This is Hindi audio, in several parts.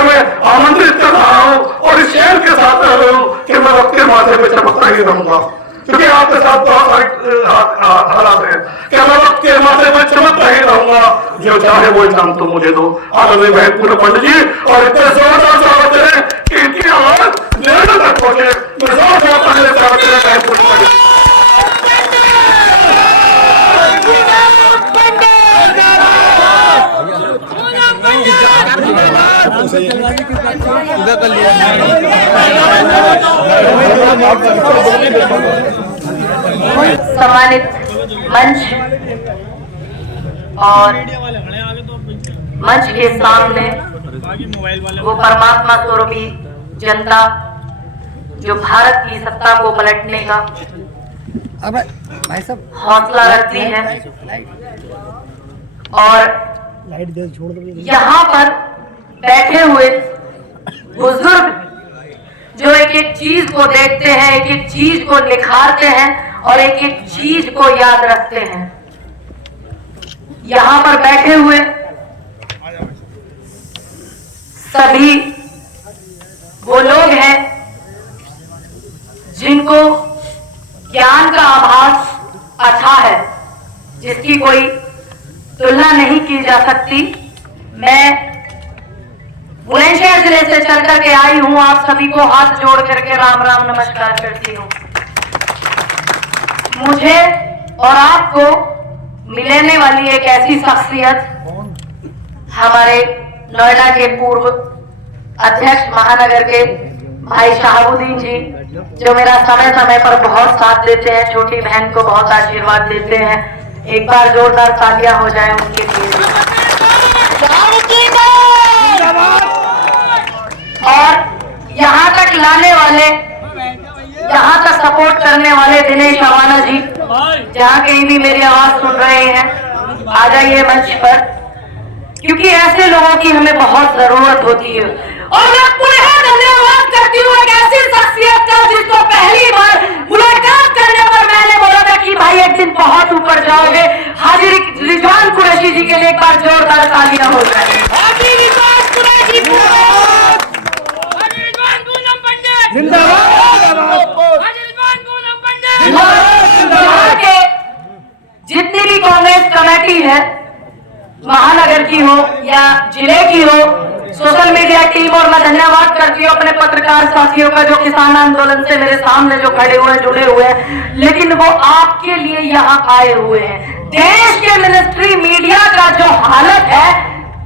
घर में आमंत्रित कर रहा हूँ और इस शहर के साथ रह रहा हूँ कि मैं आपके माथे पे चमकता ही रहूंगा, क्योंकि आपके साथ बहुत सारे हालात हैं कि मैं वक्त के माथे पे चमकता ही रहूंगा। जो चाहे वो एग्जाम तो मुझे दो। आदरणीय भाई पूरे पंडित जी और इतने जोरदार स्वागत करें कि इनकी आवाज लेने तक पहुंचे। मैं जोरदार पहले स्वागत करें पूरे पंडित। सम्मानित मंच और मंच के सामने वो परमात्मा स्वरूपी जनता जो भारत की सत्ता को पलटने का हौसला रखती है और यहाँ पर बैठे हुए बुजुर्ग जो एक एक चीज को देखते हैं, एक एक चीज को निखारते हैं और एक एक चीज को याद रखते हैं। यहाँ पर बैठे हुए सभी वो लोग हैं जिनको ज्ञान का आभास अथाह है, जिसकी कोई तुलना नहीं की जा सकती। मैं बुलंदशहर जिले से चल करके आई हूं, आप सभी को हाथ जोड़ करके राम राम नमस्कार करती हूं। मुझे और आपको मिलने वाली एक ऐसी शख्सियत हमारे नोएडा के पूर्व अध्यक्ष महानगर के भाई शहाबुद्दीन जी, जो मेरा समय समय पर बहुत साथ देते हैं, छोटी बहन को बहुत आशीर्वाद देते हैं। एक बार जोरदार तालियां हो जाए उनके लिए। और यहाँ तक लाने वाले, यहाँ तक सपोर्ट करने वाले दिनेश अवाना जी, जहाँ कहीं भी मेरी आवाज सुन रहे हैं, आ जाइए मंच पर, क्योंकि ऐसे लोगों की हमें बहुत जरूरत होती है। और मैं पुनः धन्यवाद करती हूँ एक ऐसी शख्सियत का जिसको पहली बार मुलाकात करने पर मैंने बोला था कि भाई एक दिन बहुत ऊपर जाओगे। हाजी रिजवान कुरैशी जी के लिए एक बार जोरदार तालियां हो जाए। जितनी भी कांग्रेस कमेटी है, महानगर की हो या जिले की हो, सोशल मीडिया टीम, और मैं धन्यवाद करती हूँ अपने पत्रकार साथियों का जो किसान आंदोलन से मेरे सामने जो खड़े हुए हैं, जुड़े हुए हैं, लेकिन वो आपके लिए यहाँ आए हुए हैं। देश के मिनिस्ट्री मीडिया का जो हालत है,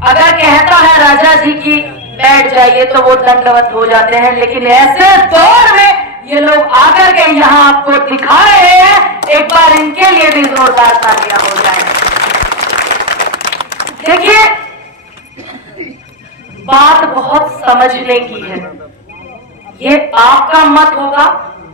अगर कहता है राजा जी की बैठ जाइए तो वो दंडवत हो जाते हैं, लेकिन ऐसे दौर में ये लोग आकर के यहाँ आपको दिखा रहे हैं। एक बार इनके लिए भी जोरदार तालियां हो जाए। देखिए, बात बहुत समझने की है। ये आपका मत होगा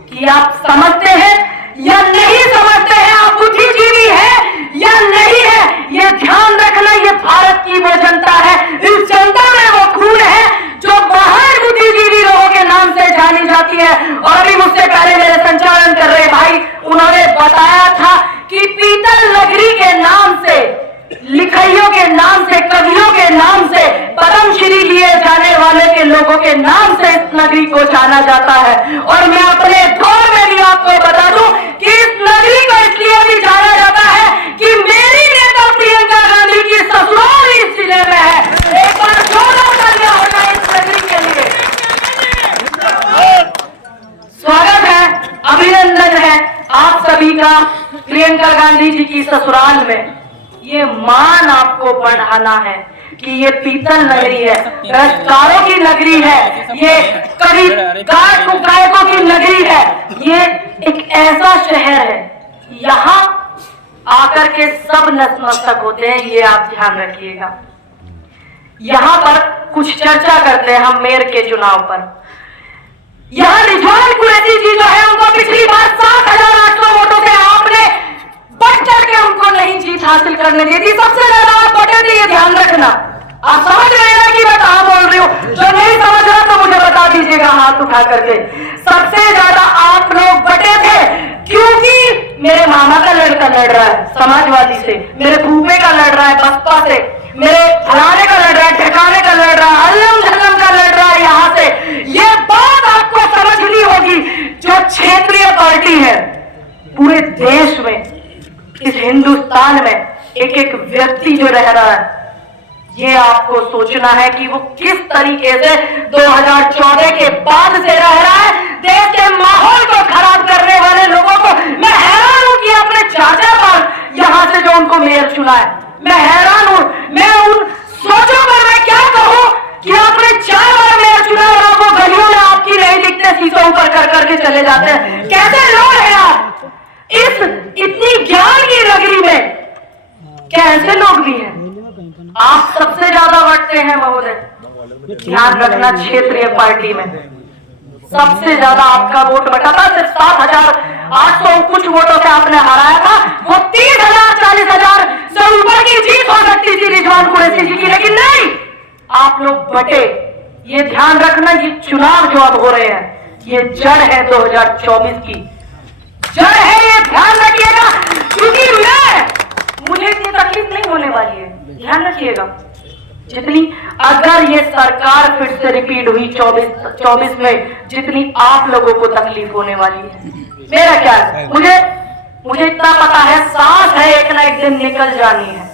कि आप समझते हैं या नहीं समझते हैं, आप बुद्धिजीवी हैं या नहीं है, ये ध्यान रखना। ये भारत की वो जनता है, इस जनता में वो खून है जो महान बुद्धिजीवी लोगों के नाम से जानी जाती है। और अभी मुझसे पहले मेरे संचालन कर रहे भाई, उन्होंने बताया था कि पीतल नगरी के नाम से, लिखइयों के नाम से, कवियों के नाम से, पद्मश्री लिए जाने वाले के लोगों के नाम से इस नगरी को जाना जाता है। और मैं अपने दौर में भी आपको बता दूं कि इस नगरी को इसलिए भी जाना जाता है कि मेरी नेता प्रियंका गांधी की ससुराल इस जिले में है। एक बार जोरदार तालियां हो जाए इस नगरी के लिए। स्वागत है, अभिनंदन है आप सभी का प्रियंका गांधी जी की ससुराल में। ये मान आपको बढ़ाना है कि ये पीतल नगरी है, रफ्तारों की नगरी है, ये कवि गायकों की नगरी है। ये एक ऐसा शहर है, यहाँ आकर के सब नतमस्तक होते हैं, ये आप ध्यान रखिएगा। यहाँ पर कुछ चर्चा करते हैं हम मेयर के चुनाव पर। यहाँ रिजवान कुरैशी जी जो है, उनको पिछली बार 7,800 वोटों से आपने बढ़ चढ़ के हमको नहीं जीत हासिल करने दी थी। सबसे ज्यादा आप बटे थे, ये ध्यान रखना। आप समझ रहे हैं ना कि मैं कहां बोल रही हूँ? जो नहीं समझ रहा तो मुझे बता दीजिएगा हाथ उठा करके। सबसे ज्यादा आप लोग बटे थे क्योंकि मेरे मामा का लड़का लड़ रहा है समाजवादी से, मेरे फूफे का लड़ रहा है बसपा से, मेरे फलाने का लड़ रहा है, ठिकाने का लड़ रहा है, अल्लम झल्लम का व्यक्ति जो रह रहा है, ये आपको सोचना है कि वो किस तरीके से 2014 के बाद से रह रहा है। देश के माहौल को खराब करने वाले लोगों को मैं हैरान हूं कि अपने चाचा पर यहां से जो उनको मेयर चुना है, मैं हैरान हूं। मैं उन सोचों पर मैं क्या कहूं कि आपने 4 बार मेयर चुना और आप वो गलियों में आपकी नहीं दिखते, शीशों ऊपर कर करके चले जाते हैं। कैसे लोग हैं आप? इस इतनी ज्ञान की नगरी में कैसे लोग भी हैं? आप सबसे ज्यादा बढ़ते हैं महोदय, ध्यान रखना। क्षेत्रीय पार्टी में सबसे ज्यादा आपका वोट बटा था, सिर्फ 7,800 कुछ वोटों से आपने हराया था। वो 30,000 40,000 से ऊपर की जीत हो सकती थी रिजवान कुरैशी जी की, लेकिन नहीं, आप लोग बटे। ये ध्यान रखना, ये चुनाव जो अब हो रहे हैं, ये जड़ है 2024 की, जड़ है, ये ध्यान रखिएगा। क्योंकि मुझे इतनी तकलीफ नहीं होने वाली है, ध्यान रखिएगा, जितनी अगर ये सरकार फिर से रिपीट हुई 24 में, जितनी आप लोगों को तकलीफ होने वाली है। मेरा क्या है, मुझे इतना पता है, सांस है एक ना एक दिन निकल जानी है।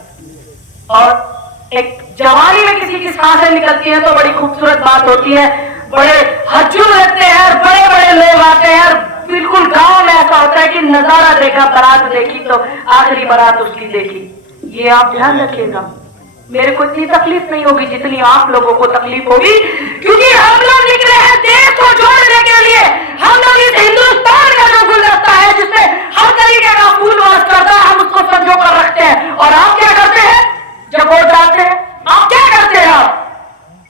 और एक जवानी में किसी की सांसें निकलती है तो बड़ी खूबसूरत बात होती है, बड़े हजूम लगते हैं, बड़े बड़े लोग आते हैं। बिल्कुल गांव में ऐसा होता है कि नजारा देखा, बारात देखी तो आखिरी बारात उसकी देखी। ये आप ध्यान रखिएगा, मेरे को इतनी तकलीफ नहीं होगी जितनी आप लोगों को तकलीफ होगी, क्योंकि हम लोग निकले हैं देश को जोड़ने के लिए। हम लोग इस हिंदुस्तान का जो गुलदस्ता है, जिसमें हर तरीके का फूल वास करता है, हम उसको संजो कर रखते हैं। और आप क्या करते हैं जब वोट डालते हैं? आप क्या करते हैं?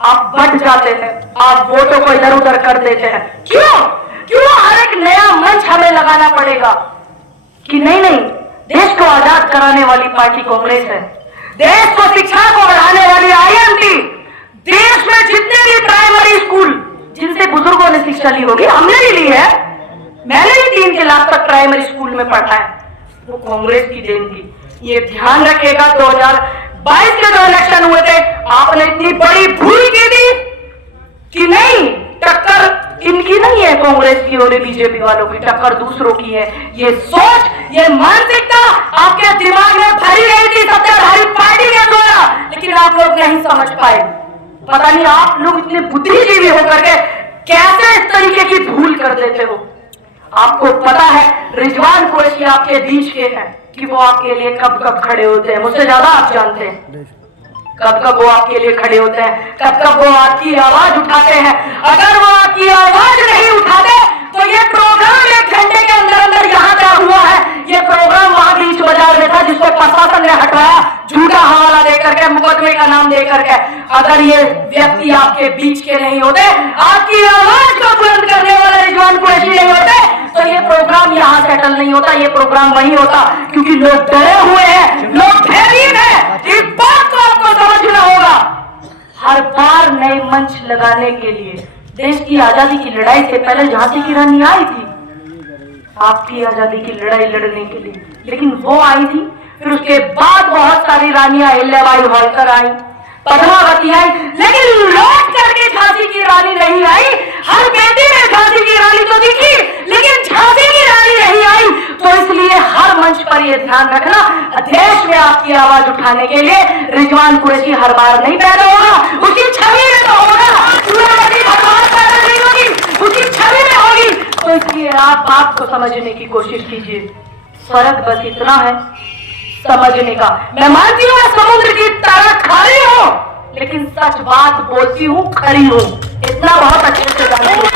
आप बट जाते हैं, आप वोटों को इधर उधर कर देते हैं। क्यों हर एक नया मंच हमें लगाना पड़ेगा कि नहीं, देश को आजाद कराने वाली पार्टी कांग्रेस है, देश को शिक्षा को बढ़ाने वाली आईएमटी, देश में जितने भी प्राइमरी स्कूल जिनसे बुजुर्गों ने शिक्षा ली होगी, हमने भी ली है, मैंने भी 3 क्लास तक प्राइमरी स्कूल में पढ़ा है, वो कांग्रेस की देन थी। ये ध्यान रखिएगा। 2022 के जो इलेक्शन हुए थे, आपने इतनी बड़ी भूल की थी कि नहीं, टक्कर इनकी नहीं है कांग्रेस की और बीजेपी वालों की, टक्कर दूसरों की है। ये सोच, ये मानसिकता आपके दिमाग में भरी रही थी सत्ताधारी पार्टी के द्वारा, लेकिन आप लोग नहीं समझ पाए। पता नहीं आप लोग इतने बुद्धिजीवी होकर के कैसे इस तरीके की भूल कर देते हो। आपको पता है रिजवान कुरैशी आपके बीच के हैं कि वो आपके लिए कब कब खड़े होते हैं, मुझसे ज्यादा आप जानते हैं कब कब वो आपके लिए खड़े होते हैं, कब कब वो आपकी आवाज उठाते हैं। अगर वो आपकी आवाज नहीं उठाते तो ये प्रोग्राम 1 घंटे के अंदर यहाँ क्या हुआ है, ये प्रोग्राम वहां बीच बाजार में था, जिसको प्रशासन ने हटवाया झूठा हवाला देकर के, मुकदमे का नाम देकर के। अगर ये व्यक्ति आपके बीच के नहीं होते, आपकी आवाज को बुलंद करने वाले रिजवान कुरैशी नहीं होते, तो ये प्रोग्राम यहाँ सेटल नहीं होता, ये प्रोग्राम वहीं होता। क्योंकि लोग डरे हुए हैं, लोग भयभीत हैं, इस बात को आपको समझना होगा। हर बार नए मंच लगाने के लिए, देश की आजादी की लड़ाई से पहले झांसी की रानी आई थी आपकी आजादी की लड़ाई लड़ने के लिए, लेकिन वो आई थी। फिर उसके बाद बहुत सारी रानियां, अहिल्याबाई होलकर आई, पद्मावती आई, लेकिन लौट करके झांसी की रानी नहीं आई। हर बेटी में झांसी की रानी तो दिखी, लेकिन झांसी की रानी नहीं आई। तो इसलिए हर मंच पर यह ध्यान रखना, देश में आपकी आवाज उठाने के लिए रिजवान कुरैशी हर बार नहीं पैदा होगा, उसकी छवि में तो होगा, पैदा नहीं होगी, उसकी छवि में होगी। तो इसलिए आप बात को समझने की कोशिश कीजिए। फर्क बस इतना है समझने का। मैं मानती हूँ मैं समुद्र की तरह खारी हूँ, लेकिन सच बात बोलती हूँ, खरी हूँ, इतना बहुत अच्छे से जानती हूँ।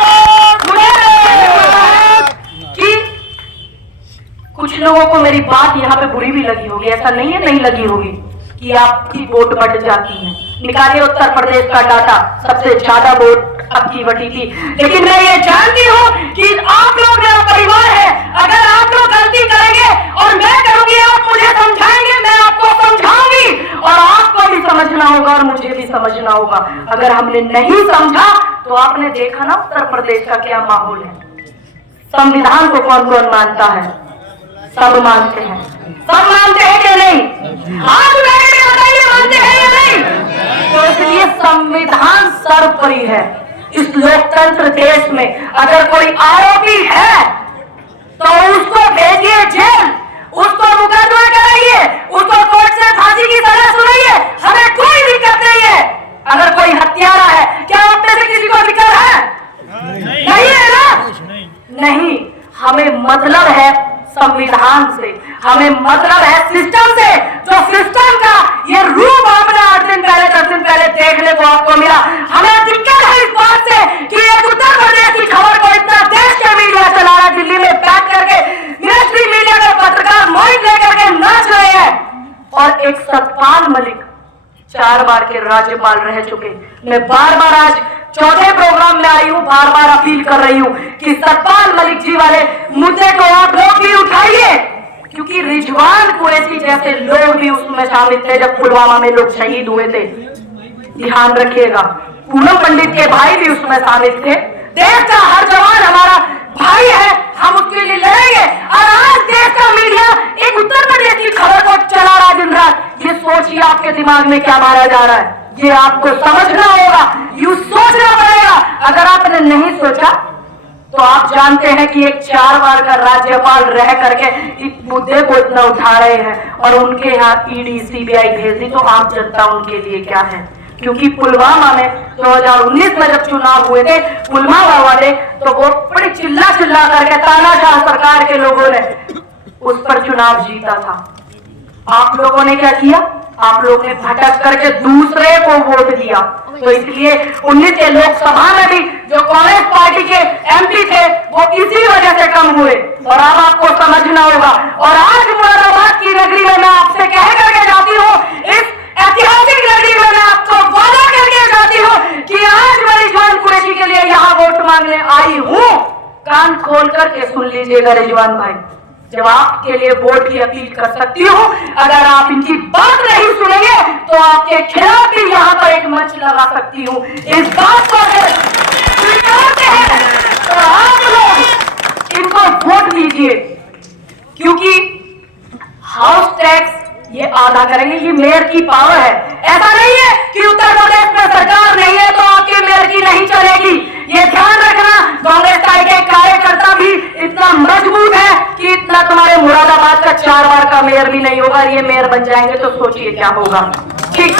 कि कुछ लोगों को मेरी बात यहाँ पे बुरी भी लगी होगी, ऐसा नहीं है नहीं लगी होगी कि आपकी वोट बट जाती है। निकालिए उत्तर प्रदेश का डाटा, सबसे ज्यादा वोट आपकी बटी थी। लेकिन मैं ये जानती हूँ कि आप लोग मेरा परिवार है। अगर आप लोग गलती करेंगे और मैं करूंगी, आप मुझे समझाएंगे, मैं आपको समझाऊंगी, और आपको भी समझना होगा और मुझे भी समझना होगा। अगर हमने नहीं समझा तो आपने देखा ना उत्तर प्रदेश का क्या माहौल है। संविधान को कौन कौन मानता है? सब मानते हैं, सब मानते हैं कि नहीं? हाथ उठाकर बताइए, मानते हैं या नहीं? तो इसलिए संविधान सर्वोपरि है। इस लोकतंत्र देश में अगर कोई आरोपी है तो उसको भेजिए जेल, उसको मुकदमा कराइए, उसको कोर्ट से फांसी की सजा सुनाइए, हमें कोई दिक्कत नहीं है। अगर कोई हत्यारा है, क्या आप में से किसी को दिक्कत है? नहीं है ना? नहीं, हमें मतलब है संविधान से, हमें मतलब है सिस्टम से, जो सिस्टम का ये रूप आपने 8 दिन पहले 10 दिन पहले देखने को आपको मिला। हमें दिक्कत है इस बात से कि एक उत्तर प्रदेश की खबर को इतना देश के मीडिया चला रहा है, दिल्ली में बैठ करके मिनिस्ट्री मीडिया के पत्रकार माइक लेकर के नाच रहे हैं। और एक सतपाल मलिक 4 बार के राज्यपाल रह चुके, मैं बार बार आज चौथे प्रोग्राम में आई हूं, बार बार अपील कर रही हूं कि सतपाल मलिक जी वाले मुद्दे को आप लोग भी उठाइए, क्योंकि रिजवान कुरैशी जैसे लोग भी उसमें शामिल थे जब पुलवामा में लोग शहीद हुए थे। ध्यान रखिएगा, पूनम पंडित के भाई भी उसमें शामिल थे। देश का हर जवान हमारा भाई है, हम उसके लिए लड़ेंगे। और आज देश का मीडिया एक उत्तर प्रदेश की खबर को चला रहा दिन रात, ये सोचिए आपके दिमाग में क्या मारा जा रहा है, ये आपको समझना होगा, यू सोचना पड़ेगा। अगर आपने नहीं सोचा तो आप जानते हैं कि एक 4 बार का राज्यपाल रह करके इस मुद्दे को इतना उठा रहे हैं और उनके यहाँ ईडी सीबीआई भेजी तो आम जनता उनके लिए क्या है। क्योंकि पुलवामा में 2019 में जब चुनाव हुए थे, पुलवामा वाले तो वो बड़ी चिल्ला चिल्ला करके तानाशाह सरकार के लोगों ने उस पर चुनाव जीता था। आप लोगों ने क्या किया? आप लोगों ने भटक करके दूसरे को वोट दिया। तो इसलिए 19 के लोकसभा में भी जो कांग्रेस पार्टी के एमपी थे वो इसी वजह से कम हुए, और अब आपको समझना होगा। और आज मुरादाबाद की नगरी में मैं आपसे कह करके जाती हूँ, इस ऐतिहासिक नगरी में मैं आपको वादा करके जाती हूँ कि आज मैं रिजवान कुरैशी के लिए यहाँ वोट मांगने आई हूँ। कान खोल करके सुन लीजिएगा रिजवान भाई, जब आपके लिए वोट की अपील कर सकती हूँ, अगर आप इनकी बात नहीं सुनेंगे तो आपके खिलाफ भी यहाँ पर एक मंच लगा सकती हूँ। इस बात को स्वीकारते हैं तो आप लोग इनको वोट दीजिए, क्योंकि हाउस टैक्स ये आधा करेंगे, ये मेयर की पावर है। ऐसा नहीं है कि उत्तर प्रदेश में सरकार नहीं है तो आपके मेयर की नहीं चलेगी, ये ध्यान रखना। कांग्रेस का एक कार्यकर्ता भी इतना मजबूत है कि इतना तुम्हारे मुरादाबाद का 4 बार का मेयर भी नहीं होगा। ये मेयर बन जाएंगे तो सोचिए क्या होगा। ठीक,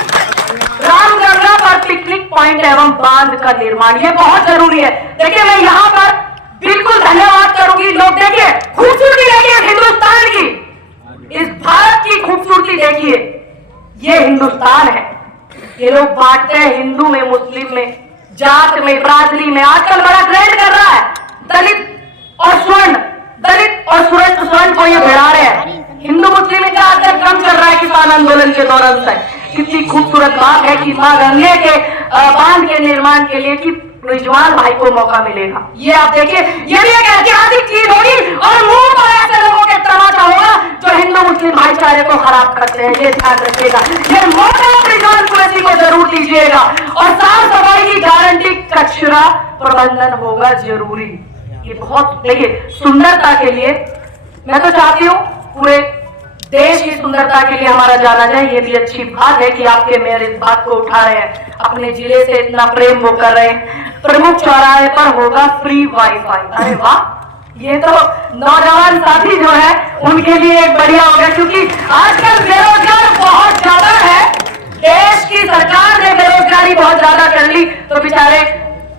रामगंगा पर पिकनिक पॉइंट एवं बांध का निर्माण ये बहुत जरूरी है। देखिए, मैं यहाँ पर बिल्कुल धन्यवाद करूंगी। लोग देखिए, खूबसूरती देखिए हिंदुस्तान की, इस भारत की खूबसूरती देखिए, ये हिंदुस्तान है। ये लोग बांटते हैं हिंदू में, मुस्लिम में, जात में, ब्रादरी में। आजकल बड़ा ट्रेंड कर रहा है दलित और स्वर्ण, दलित और स्वर्ण को ये भिड़ा रहे हैं। हिंदू मुस्लिम का आजकल कम चल रहा है किसान आंदोलन के दौरान से। कितनी खूबसूरत बात है कि मां गंगे के बांध के निर्माण के लिए कि रिजवान भाई को मौका मिलेगा। ये आप देखिए, ये भी एक ऐतिहासिक चीज होगी और मुंह पर ऐसे लोगों के तमाचा होगा जो हिंदू मुस्लिम भाईचारे को खराब करते हैं। ये ध्यान रखिएगा, ये मौका रिजवान कुरैशी को जरूर दीजिएगा। और साफ सफाई की गारंटी, कचरा प्रबंधन होगा जरूरी। ये बहुत देखिए, सुंदरता के लिए मैं तो चाहती हूँ पूरे देश की सुंदरता के लिए हमारा जाना जाए। ये भी अच्छी बात है कि आपके मेयर इस बात को उठा रहे हैं, अपने जिले से इतना प्रेम वो कर रहे हैं। प्रमुख चौराहे पर होगा फ्री वाईफाई। अरे वाह, ये तो नौजवान साथी जो है उनके लिए एक बढ़िया होगा, क्योंकि आजकल बेरोजगार बहुत ज्यादा है। देश की सरकार ने बेरोजगारी बहुत ज्यादा कर ली, तो बेचारे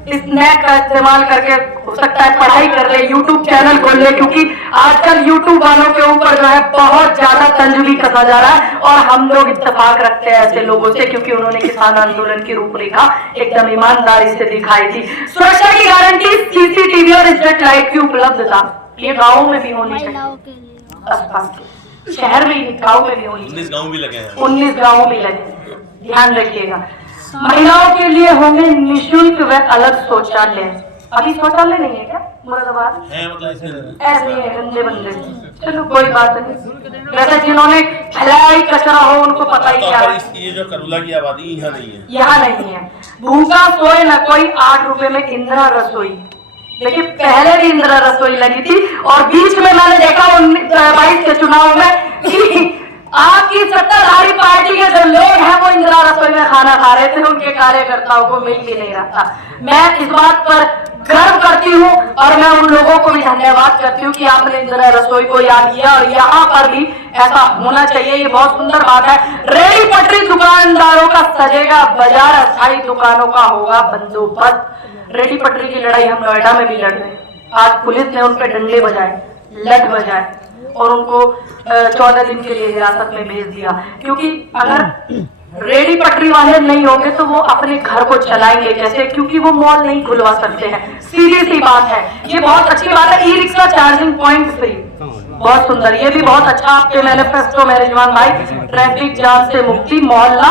इस नेट का इस्तेमाल करके हो सकता है पढ़ाई कर ले, यूट्यूब चैनल खोल ले, क्योंकि आजकल यूट्यूब वालों के ऊपर जो है बहुत ज्यादा तंज भी कसा जा रहा है। और हम लोग इत्तेफाक रखते हैं ऐसे लोगों से, क्योंकि उन्होंने किसान आंदोलन की रूपरेखा एकदम ईमानदारी से दिखाई थी। सुरक्षा की गारंटी, सीसीटीवी और स्ट्रीट लाइट की उपलब्धता ये गाँव में भी होनी चाहिए, आसपास के शहर में, गाँव में भी होनी चाहिए। 19 गाँव भी लगे हैं, 19 गाँव भी लगे, ध्यान रखिएगा। महिलाओं के लिए होंगे निःशुल्क व अलग शौचालय। अभी शौचालय नहीं है क्या मुरादाबाद? मतलब ऐसे ही है, गंदे बंदे। चलो कोई बात नहीं, वैसे जिन्होंने फैलाया कचरा हो उनको पता ही क्या है। ये जो करूला की आबादी यहाँ नहीं है, यहाँ नहीं है। भूखा सोए न कोई, 8 रुपए में इंदिरा रसोई। देखिए, पहले भी इंदिरा रसोई लगी थी और बीच में मैंने देखा 22 के चुनाव में आपकी सत्ताधारी पार्टी के जो लोग हैं वो इंदिरा रसोई में खाना खा रहे थे, उनके कार्यकर्ताओं को मिल भी नहीं रहा था। मैं इस बात पर गर्व करती हूँ और मैं उन लोगों को भी धन्यवाद करती हूँ कि आपने इंदिरा रसोई को याद किया और यहाँ पर भी ऐसा होना चाहिए। ये बहुत सुंदर बात है। रेडी पटरी दुकानदारों का सजेगा बाजार, अस्थायी दुकानों का होगा बंदोबस्त। रेडी पटरी की लड़ाई हम नोएडा में भी लड़ रहे हैं। आज पुलिस ने उन पर डंडे बजाए, लठ बजाए और उनको 14 दिन के लिए हिरासत में भेज दिया, क्योंकि अगर रेडी पटरी वाले नहीं होंगे तो वो अपने घर को चलाएंगे कैसे, क्योंकि वो मॉल नहीं खुलवा सकते हैं। सीधी सी बात है। ये बहुत अच्छी बात है। E rickshaw charging point free, बहुत सुंदर। ये भी बहुत अच्छा आपके मैनिफेस्टो में रिजवान भाई। ट्रैफिक जाम से मुक्ति, मोहल्ला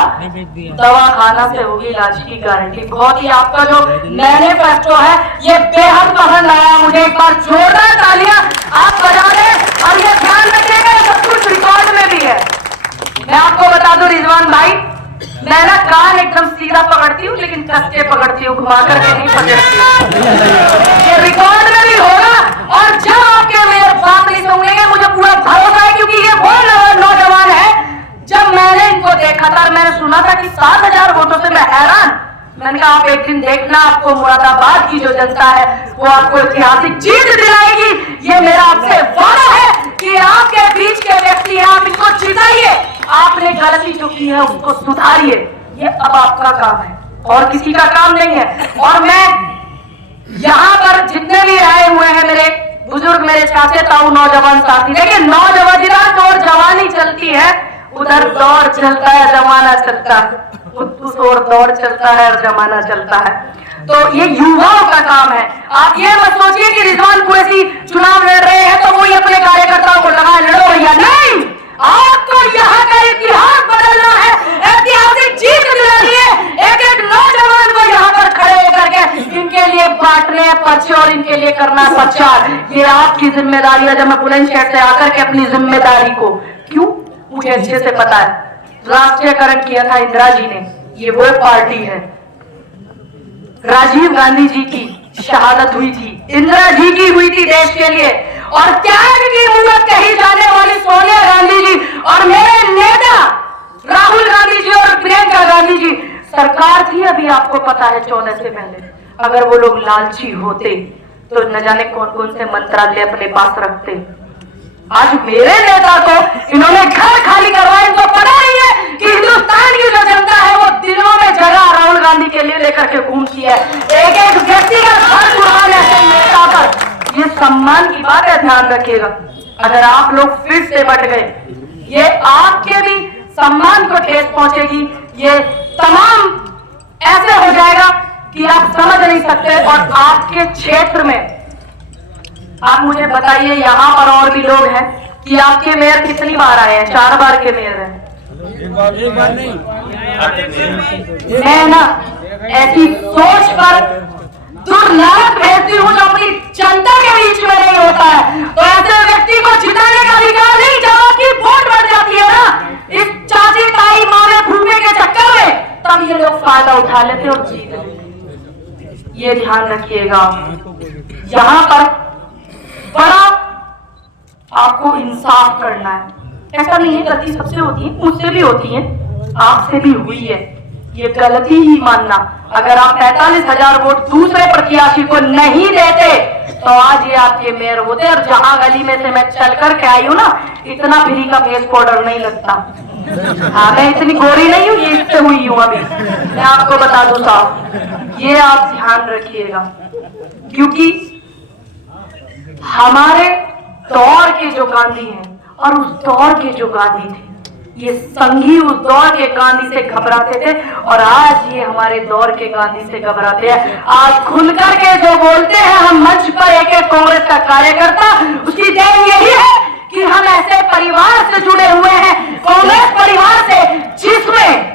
दवा खाना से होगी इलाज की गारंटी। बहुत ही आपका जो मैनिफेस्टो है ये बेहद पसंद आया मुझे। एक बार जोरदार तालियां आप बजा दें और ये ध्यान रखिएगा सब कुछ रिकॉर्ड में भी है। मैं आपको बता दूं रिजवान भाई, मैं ना कान एकदम सीधा पकड़ती हूँ लेकिन कस के पकड़ती हूँ, घुमा करके नहीं पकड़ती। ये रिकॉर्ड में भी होगा और जब आपके मेयर बात नहीं सुनेंगे मुझे पूरा भरोसा है, क्योंकि ये वो नौजवान है। जब मैंने इनको देखा था, मैंने सुना था कि 7,000 वोटों से मैं हैरान। मैंने कहा आप एक दिन देखना, आपको मुरादाबाद की जो जनता है वो आपको ऐतिहासिक जीत दिलाएगी। ये मेरा आपसे वादा है कि आपके बीच के व्यक्ति हैं, आप इनको जिताइए। आपने गलती जो की है उसको सुधारिए। ये अब आपका काम है और किसी का काम नहीं है। और मैं यहाँ पर जितने भी आए हुए हैं मेरे बुजुर्ग, मेरे चाचे ताऊ, नौजवान साथी, देखिए नौजवान और जवानी चलती है, उधर दौर चलता है, जमाना चलता है। उस और दौर चलता है और जमाना चलता है। तो ये युवाओं का काम है। आप ये मत सोचिए कि रिजवान कुरैशी चुनाव लड़ रहे हैं तो वो ही अपने कार्यकर्ताओं को लगा लड़ो भैया, नहीं। आपको यहाँ का इतिहास बदलना है, ऐतिहासिक जीत दिलानी है। एक एक नौजवान को यहाँ पर खड़े होकर के इनके लिए बांटने हैं पर्चे और इनके लिए करना है प्रचार। ये आपकी जिम्मेदारी है। जब मैं बुलंदशहर से आकर के अपनी जिम्मेदारी को, क्यों मुझे अच्छे से पता है, राष्ट्रीयकरण किया था इंदिरा जी ने। ये वो पार्टी है, राजीव गांधी जी की शहादत हुई थी, इंदिरा जी की हुई थी देश के लिए, और त्याग की मूर्त कही जाने वाली सोनिया गांधी जी और मेरे नेता राहुल गांधी जी और प्रियंका गांधी जी सरकार थी अभी आपको पता है 14 से पहले। अगर वो लोग लालची होते तो न जाने कौन कौन से मंत्रालय अपने पास रखते। आज मेरे नेता को इन्होंने घर खाली करवाया। इनको पता नहीं है कि हिंदुस्तान की जो जनता है वो दिलों में जगह राहुल गांधी के लिए लेकर के घूमती है। एक एक व्यक्ति का घर कुर्बान है नेता पर। ये सम्मान की बात है, ध्यान रखिएगा। अगर आप लोग फिर से बट गए, ये आपके भी सम्मान को ठेस पहुंचेगी। ये तमाम ऐसे हो जाएगा कि आप समझ नहीं सकते। और आपके क्षेत्र में आप मुझे बताइए, यहाँ पर और भी लोग हैं कि आपके मेयर कितनी बार आए हैं? 4 बार के मेयर हैं। एक बार नहीं। मैं ना ऐसी सोच पर दुर्लभ भेजती हूँ जो अपनी जनता के बीच में नहीं होता है। तो ऐसे व्यक्ति को जिताने का अधिकार नहीं। जब आपकी वोट बढ़ जाती है ना इस चाची ताई मामे फूफे के चक्कर में, तब ये लोग फायदा उठा लेते और जीत लेते। ये ध्यान रखिएगा। यहाँ पर बड़ा आपको इंसाफ करना है। ऐसा नहीं है गलती सबसे होती है, मुझसे भी होती है, आपसे भी हुई है। ये गलती ही मानना। अगर आप 45,000 वोट दूसरे प्रत्याशी को नहीं देते तो आज ये आपके मेयर होते। और जहां गली में से मैं चल कर के आई हूँ ना, इतना फ्री का फेस पाउडर नहीं लगता। हाँ, मैं इतनी गोरी नहीं हूँ, ये इससे हुई हूँ अभी। मैं आपको बता दूं साहब, ये आप ध्यान रखिएगा, क्योंकि हमारे दौर के जो गांधी हैं और उस दौर के जो गांधी थे, ये संघी उस दौर के गांधी से घबराते थे और आज ये हमारे दौर के गांधी से घबराते हैं। आज खुलकर के जो बोलते हैं हम मंच पर, एक एक कांग्रेस का कार्यकर्ता, उसकी देन यही है कि हम ऐसे परिवार से जुड़े हुए हैं, कांग्रेस परिवार से, जिसमें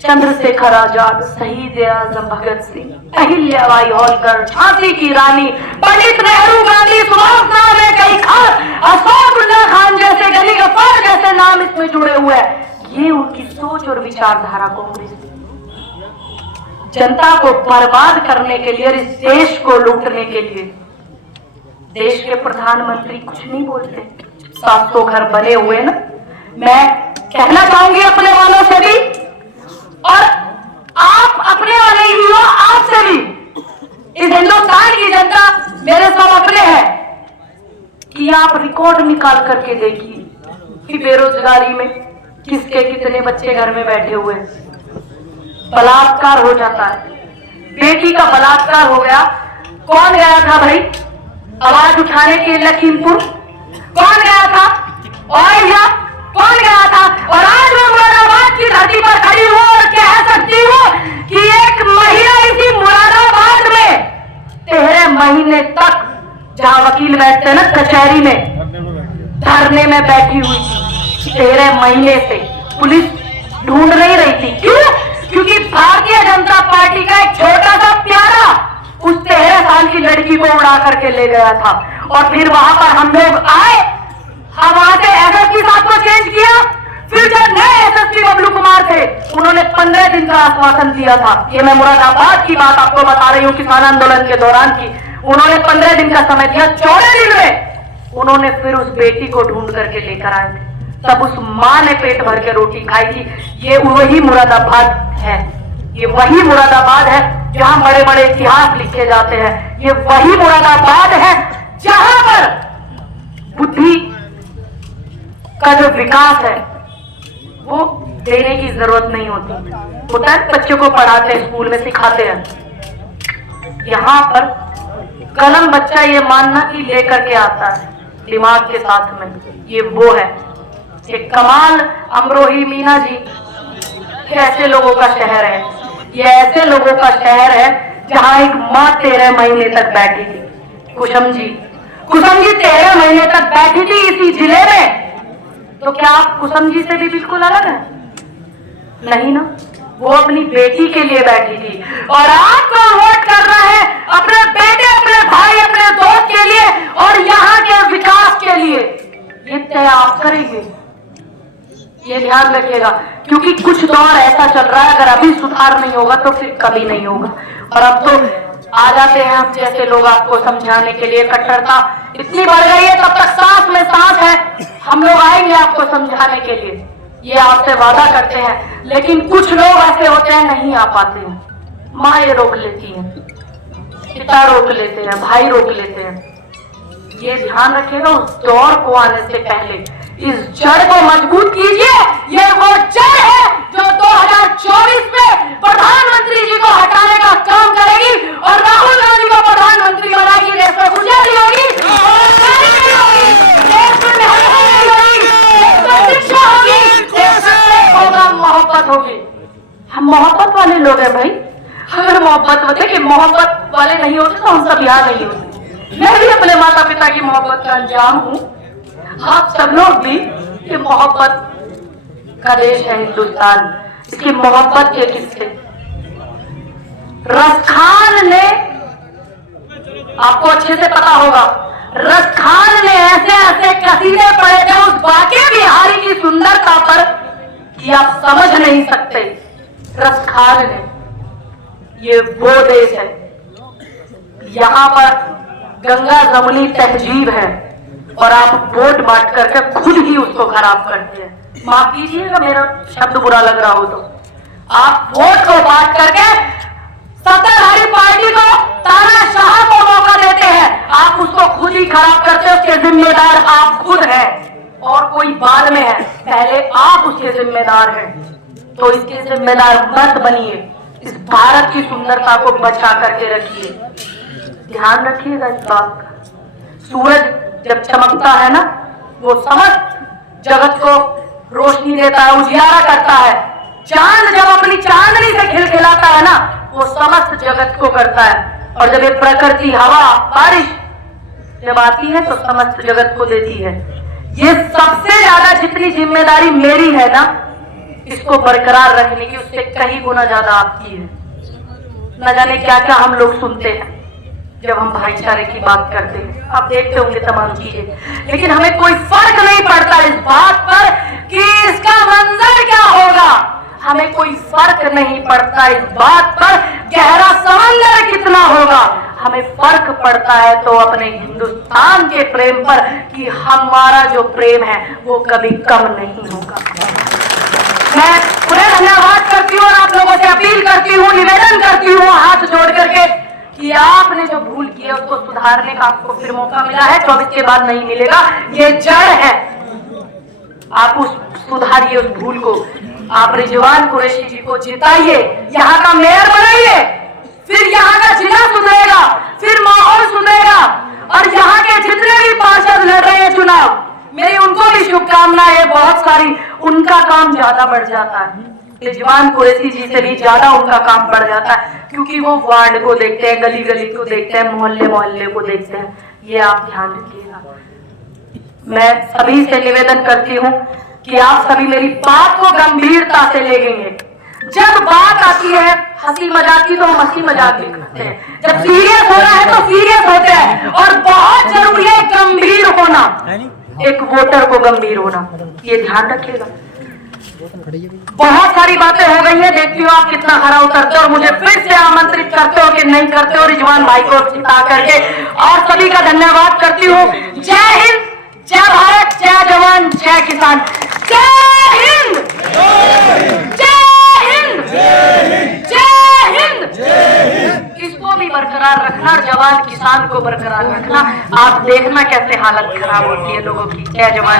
चंद्रशेखर आजाद, शहीद आजम भगत सिंह, अहिल्याबाई होलकर, झांसी की रानी, पंडित नेहरू, गांधी, सुभाष नाम है कई खास, अशफाकुल्लाह खान जैसे, गली गफ्फार जैसे नाम इसमें जुड़े हुए हैं। ये उनकी सोच और विचारधारा कांग्रेस जनता को बर्बाद करने के लिए और इस देश को लूटने के लिए। देश के प्रधानमंत्री कुछ नहीं बोलते, 700 घर बने हुए ना। मैं कहना चाहूंगी अपने वालों से भी, और आप अपने वाले ही हो, आपसे भी, इस हिंदुस्तान की जनता मेरे सब अपने हैं, कि आप रिकॉर्ड निकाल करके देखिए कि बेरोजगारी में किसके कितने बच्चे घर में बैठे हुए हैं। बलात्कार हो जाता है, बेटी का बलात्कार हो गया, कौन गया था भाई आवाज उठाने के लखीमपुर? कौन गया था? और या कौन गया था? और आज मैं मुरादाबाद की धरती पर खड़ी हूं और कह सकती हूं कि एक महिला इसी मुरादाबाद में 13 महीने तक, जहां वकील बैठते हैं ना कचहरी में, धरने में बैठी हुई 13 महीने से पुलिस ढूंढ नहीं रही थी। क्यों? क्योंकि भारतीय जनता पार्टी का एक छोटा सा प्यारा उस 13 साल की लड़की को उड़ा करके ले गया था। और फिर वहां पर हम लोग आए, हम वहां से एसएसपी साहब को चेंज किया, फिर जो नए एसएसपी बबलू कुमार थे उन्होंने 15 दिन का आश्वासन दिया था। ये मैं मुरादाबाद की बात आपको बता रही हूँ, किसान आंदोलन के दौरान की। उन्होंने 15 दिन का समय दिया, 14 दिन में उन्होंने फिर उस बेटी को ढूंढ करके लेकर आए थे। तब उस माँ ने पेट भर के रोटी खाई थी। ये वही मुरादाबाद है, ये वही मुरादाबाद है जहां बड़े बड़े इतिहास लिखे जाते हैं। ये वही मुरादाबाद है जहां पर बुद्धि का जो विकास है वो देने की जरूरत नहीं होती। होता है बच्चों को पढ़ाते हैं, स्कूल में सिखाते हैं। यहाँ पर कलम बच्चा ये मानना कि लेकर के आता है दिमाग के साथ में, ये वो है। एक कमाल अमरोही मीना जी, ऐसे लोगों का शहर है, ये ऐसे लोगों का शहर है जहां एक माँ 13 महीने तक बैठी थी। कुसुम जी 13 महीने तक बैठी थी इसी जिले में। तो क्या आप कुसुम जी से भी बिल्कुल अलग है? नहीं ना, वो अपनी बेटी के लिए बैठी थी। और आपको वोट करना है अपने बेटे, अपने भाई, अपने दोस्त के लिए और यहाँ के विकास के लिए। ये तय आप करेंगे, ये ध्यान रखिएगा, क्योंकि कुछ दौर ऐसा चल रहा है, अगर अभी सुधार नहीं होगा तो फिर कभी नहीं होगा। और अब तो आ जाते हैं हम जैसे लोग आपको समझाने के लिए। कट्टरता इतनी बढ़ गई है, तब तक सांस में सांस है, हम लोग आएंगे आपको समझाने के लिए, ये आपसे वादा करते हैं। लेकिन कुछ लोग ऐसे होते हैं नहीं आ पाते हैं। माँ ये रोक लेती है, पिता रोक लेते हैं, भाई रोक लेते हैं। ये ध्यान रखिएगा, उस दौर को आने से पहले इस जड़ को मजबूत कीजिए। ये वो जड़ है जो 2024 में प्रधानमंत्री जी को हटाने का काम करेगी और राहुल गांधी को प्रधानमंत्री बनाएगी। देश में खुशहाली होगी, देश में मेहनत होगी, देश में शिक्षा होगी, देश में होगा मोहब्बत होगी। हम मोहब्बत वाले लोग हैं भाई। अगर मोहब्बत होते कि मोहब्बत वाले नहीं होते तो हम सब यहाँ नहीं होते। मैं भी अपने माता पिता की मोहब्बत का अंजाम हूँ, आप सब लोग भी। ये मोहब्बत का देश है हिंदुस्तान, इसकी मोहब्बत के किस्से। रसखान ने, आपको अच्छे से पता होगा, रसखान ने ऐसे ऐसे कसीदे पढ़े थे उस बाके बिहारी की सुंदरता पर कि आप समझ नहीं सकते। रसखान ने, ये वो देश है, यहाँ पर गंगा जमुनी तहजीब है और आप वोट बांट करके खुद ही उसको खराब करते हैं। माफ कीजिएगा मेरा शब्द बुरा लग रहा हो तो। आप वोट को बांट करके सत्ताधारी पार्टी को, तानाशाह को मौका देते हैं, आप उसको खुद ही खराब करते हैं। उसके जिम्मेदार आप खुद हैं और कोई बाद में है, पहले आप उसके जिम्मेदार हैं। तो इसके जिम्मेदार मत बनिए, इस भारत की सुंदरता को बचा करके रखिए। ध्यान रखिएगा इस बात का। सूरज जब चमकता है ना, वो समस्त जगत को रोशनी देता है, उजियारा करता है। चांद जब अपनी चांदनी से खिलखिलाता है ना, वो समस्त जगत को करता है। और जब ये प्रकृति, हवा, बारिश जब आती है तो समस्त जगत को देती है। ये सबसे ज्यादा जितनी जिम्मेदारी मेरी है ना, इसको बरकरार रखने की, उससे कहीं गुना ज्यादा आपकी है। न जाने क्या क्या हम लोग सुनते हैं जब हम भाईचारे की बात करते हैं, आप देखते होंगे तमाम चीजें, लेकिन हमें कोई फर्क नहीं पड़ता इस बात पर कि इसका मंजर क्या होगा। हमें कोई फर्क नहीं पड़ता इस बात पर गहरा समंदर कितना होगा। हमें फर्क पड़ता है तो अपने हिंदुस्तान के प्रेम पर, कि हमारा जो प्रेम है वो कभी कम नहीं होगा। मैं उन्हें धन्यवाद करती हूँ और आप लोगों से अपील करती हूँ, निवेदन करती हूँ हाथ जोड़ करके, कि आपने जो भूल की है उसको सुधारने का आपको फिर मौका मिला है, 24 के बाद नहीं मिलेगा। ये जड़ है, आप उस सुधारिए उस भूल को। आप रिजवान कुरैशी जी को जिताइए, यहाँ का मेयर बनाइए, फिर यहाँ का जिला सुधरेगा, फिर माहौल सुधरेगा, और यहाँ के जितने भी पार्षद लड़ रहे हैं चुनाव, मेरी उनको भी शुभकामनाएं बहुत सारी। उनका काम ज्यादा बढ़ जाता है, रिजवान कुरैशी जी से भी ज्यादा उनका काम बढ़ जाता है, क्योंकि वो वार्ड को देखते हैं, गली गली को देखते हैं, मोहल्ले मोहल्ले को देखते हैं। ये आप ध्यान रखिएगा। मैं सभी से निवेदन करती हूँ कि आप सभी मेरी बात को गंभीरता से लेंगे। जब बात आती है हंसी मजाक की तो हम हंसी मजाक भी करते हैं, जब सीरियस होना है तो सीरियस होते हैं, और बहुत जरूरी है गंभीर होना, एक वोटर को गंभीर होना, ये ध्यान रखिएगा। बहुत सारी बातें हो गई है, देखती हूँ आप कितना खरा उतरते हो और मुझे फिर से आमंत्रित करते हो कि नहीं करते हो रिजवान भाई को जिता करके। और सभी का धन्यवाद करती हूँ। जय हिंद, जय भारत, जय जवान, जय किसान, जय हिंद, जय हिंद, जय हिंद। इसको भी बरकरार रखना और जवान किसान को बरकरार रखना। आप देखना कैसे हालत खराब होती है लोगों की। जय जवान।